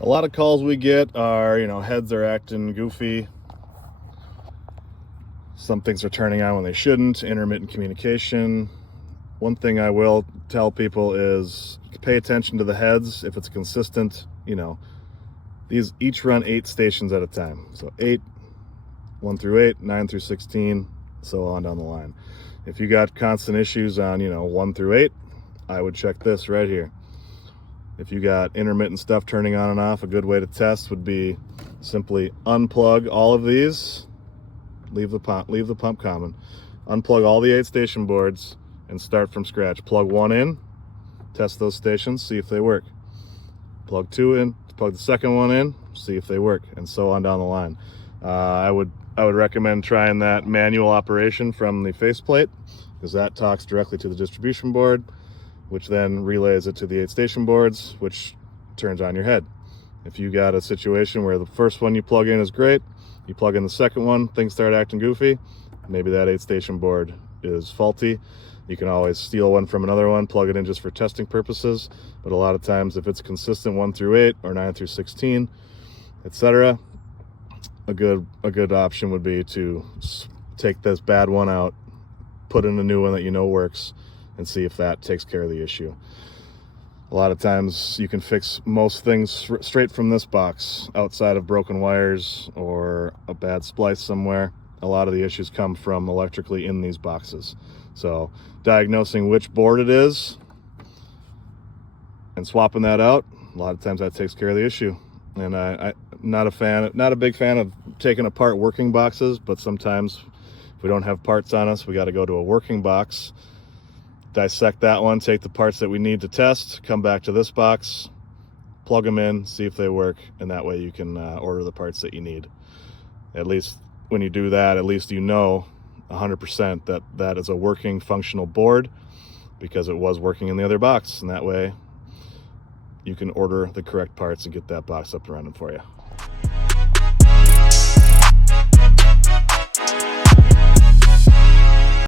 A lot of calls we get are, heads are acting goofy. Some things are turning on when they shouldn't, intermittent communication. One thing I will tell people is pay attention to the heads. If it's consistent, these each run 8 stations at a time. So 8, 1 through 8, 9 through 16, so on down the line. If you got constant issues on, 1 through 8, I would check this right here. If you got intermittent stuff turning on and off, a good way to test would be simply unplug all of these, leave the pump common, unplug all the 8 station boards and start from scratch. Plug 1 in, test those stations, see if they work. Plug 2 in, plug the second one in, see if they work, and so on down the line. I would recommend trying that manual operation from the faceplate, because that talks directly to the distribution board, which then relays it to the 8 station boards, which turns on your head. If you got a situation where the first one you plug in is great, you plug in the second one, things start acting goofy, maybe that 8 station board is faulty. You can always steal one from another one, plug it in just for testing purposes, but a lot of times if it's consistent 1 through 8 or 9 through 16, etc., a good option would be to take this bad one out, put in a new one that works, and see if that takes care of the issue. A lot of times you can fix most things straight from this box outside of broken wires or a bad splice somewhere. A lot of the issues come from electrically in these boxes. So diagnosing which board it is and swapping that out, a lot of times that takes care of the issue. And I'm not a big fan of taking apart working boxes, but sometimes if we don't have parts on us, we got to go to a working box, dissect that one, take the parts that we need to test, come back to this box, plug them in, see if they work, and that way you can order the parts that you need. At least when you do that, at least 100% that that is a working, functional board, because it was working in the other box, and that way you can order the correct parts and get that box up and running for you.